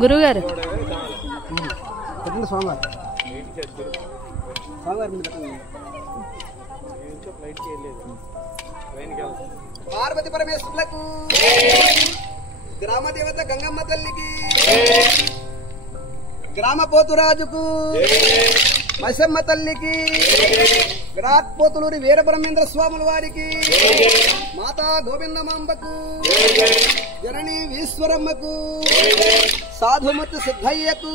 గురుగారు పార్వతి పరమేశ్వరులకు గ్రామ దేవత గంగమ్మ తల్లికి గ్రామ పోతురాజుకు మైసమ్మ తల్లికి విరాట్ పోతులూరి వీరబ్రహ్మేంద్ర స్వాముల వారికి మాతా గోవిందమాంబకు జనని ఈశ్వరమ్మకు సాధుమూర్తి సిద్ధయ్యకు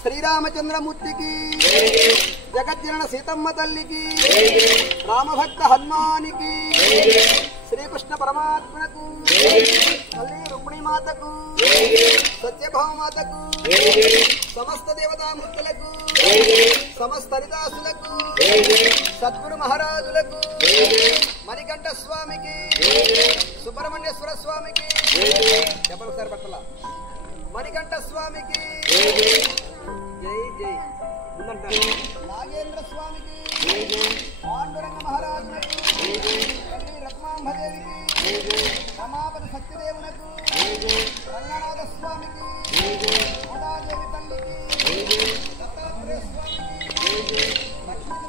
శ్రీరామచంద్రమూర్తికి జగజ్జనన సీతమ్మ తల్లికి రామభక్త హనుమానికి శ్రీకృష్ణ పరమాత్మకు తల్లి రుక్మిణీమాతకు సత్యభామాతకు సమస్త దేవతామూర్తులకు సమస్త హరిదాసులకు సద్గురు మహారాజులకు మణికంఠ స్వామికి సుబ్రహ్మణ్యేశ్వర స్వామికి చెప్పండి పట్ల మణికంఠ స్వామికి జై జై నాగేంద్ర స్వామికి పాండురంగ మహారాజులకు రత్మాంబదేవికి రమాపతి సత్యదేవులకు రంగనాథ స్వామికి గోదాదేవి తల్లికి దత్తాత్రేయ స్వామికి లక్ష్మీ